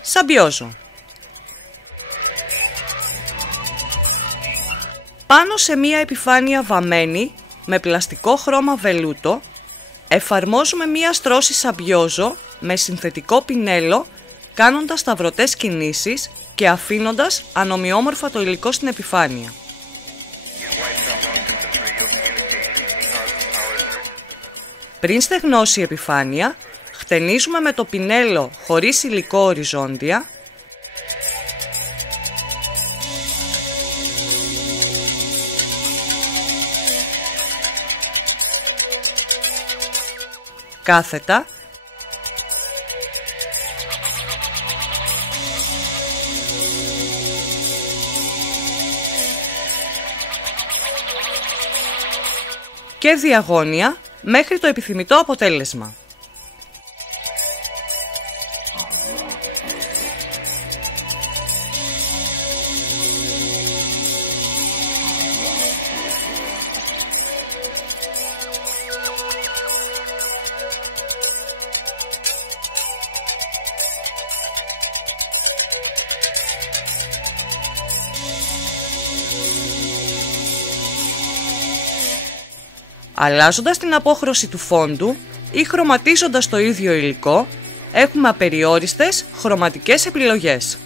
Σαμπιόζο. Πάνω σε μία επιφάνεια βαμμένη με πλαστικό χρώμα βελούτο εφαρμόζουμε μία στρώση σαμπιόζο με συνθετικό πινέλο, κάνοντας σταυρωτές κινήσεις και αφήνοντας ανομοιόμορφα το υλικό στην επιφάνεια. Πριν στεγνώσει η επιφάνεια, χτενίζουμε με το πινέλο χωρίς υλικό οριζόντια κάθετα και διαγώνια μέχρι το επιθυμητό αποτέλεσμα. Αλλάζοντας την απόχρωση του φόντου ή χρωματίζοντας το ίδιο υλικό, έχουμε απεριόριστες χρωματικές επιλογές.